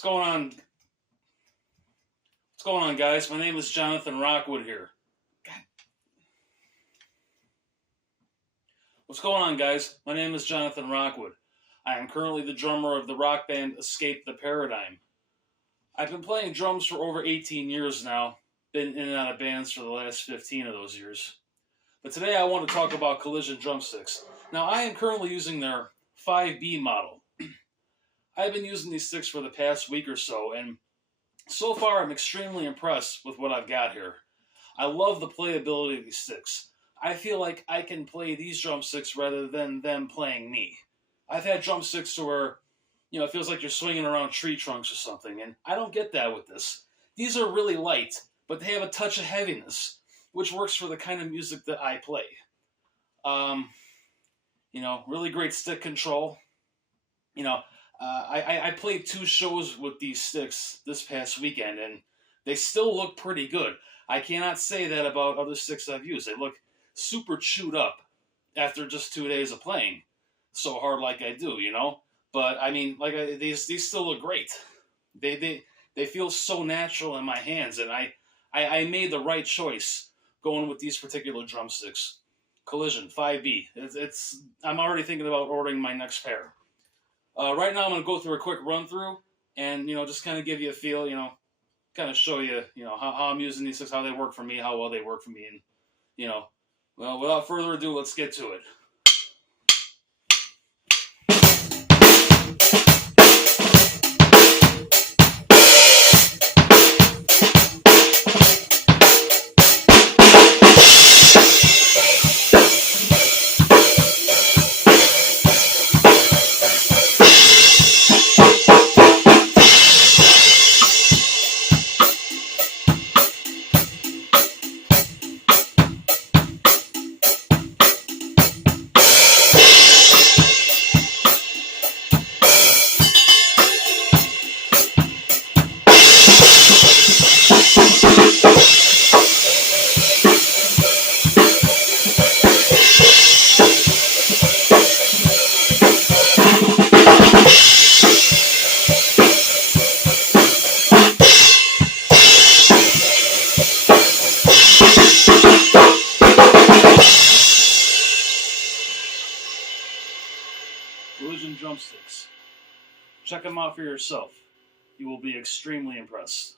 What's going on? What's going on, guys? My name is Jonathan Rockwood here. God. What's going on, guys? My name is Jonathan Rockwood. I am currently the drummer of the rock band Escape the Paradigm. I've been playing drums for over 18 years now. Been in and out of bands for the last 15 of those years. But today I want to talk about Collision Drumsticks. Now, I am currently using their 5B model. I've been using these sticks for the past week or so, and so far I'm extremely impressed with what I've got here. I love the playability of these sticks. I feel like I can play these drumsticks rather than them playing me. I've had drumsticks to where, it feels like you're swinging around tree trunks or something, and I don't get that with this. These are really light, but they have a touch of heaviness, which works for the kind of music that I play. Really great stick control. I played 2 shows with these sticks this past weekend, and they still look pretty good. I cannot say that about other sticks I've used. They look super chewed up after just 2 days of playing so hard like I do, But, these still look great. They feel so natural in my hands, and I made the right choice going with these particular drumsticks. Collision 5B. I'm already thinking about ordering my next pair. Right now I'm going to go through a quick run through and, just kind of give you a feel, kind of show you, how I'm using these sticks, how they work for me, how well they work for me. And, well, without further ado, let's get to it. Collision Drumsticks. Check them out for yourself. You will be extremely impressed.